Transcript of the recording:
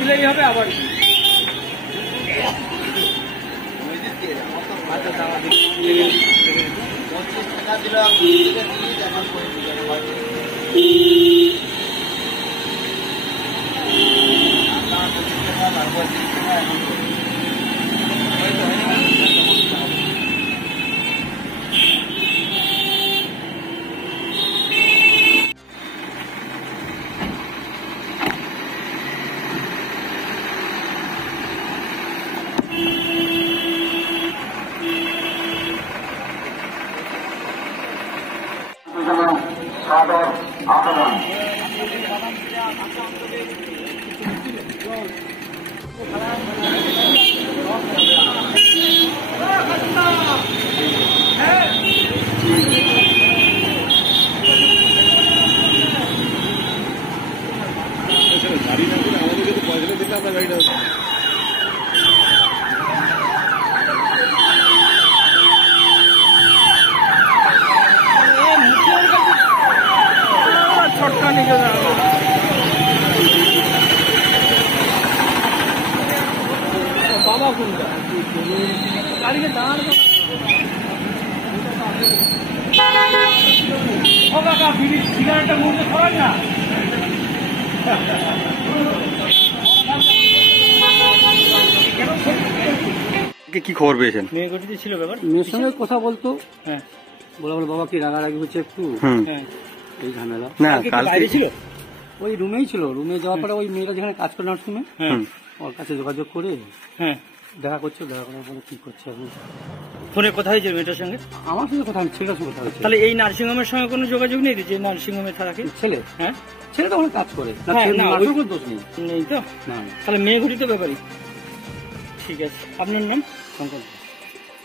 দিলেই হবে আবার গাড়ি না করে আমাদেরকে তো পয়সা দিলে আমরা গাড়িটা ছটকা নিয়ে বাবা কোনটা গাড়িকে দাঁড় ও কাকা বিড়ি সিগারেটটা মুখে খাওয়াই না কি খবর পেয়েছেন? মেয়ে গঠিতে ছিল ব্যাপার, মেয়ের সঙ্গে কথা বলতো। হ্যাঁ, বলা বলে বাবা কি রাগারাগি হচ্ছে একটু, হ্যাঁ এই ঝামেলা। না কালকে ছিল ওই রুমেই ছিল, রুমে যাওয়ার পরে ওই মেয়েটা যেখানে কাজ করে নার্সিংহোমে ওর কাছে যোগাযোগ করে দেখা করছে, দেখা করার পরে কি করছে এখন। ফোনে কথা হয়েছে মেয়েটার সঙ্গে? আমার সঙ্গে কথা হচ্ছে, ছেলেটার সঙ্গে কথা হচ্ছে। তাহলে এই নার্সিংহোমের সঙ্গে কোনো যোগাযোগ নেই যে নার্সিংহোমে থাকে ছেলে? হ্যাঁ, ছেলেটা ওখানে কাজ করে, দোষ নেই তো। না, তাহলে মেয়ে ঘটিত ব্যাপারই। ঠিক আছে, আপনার নাম? শঙ্কর।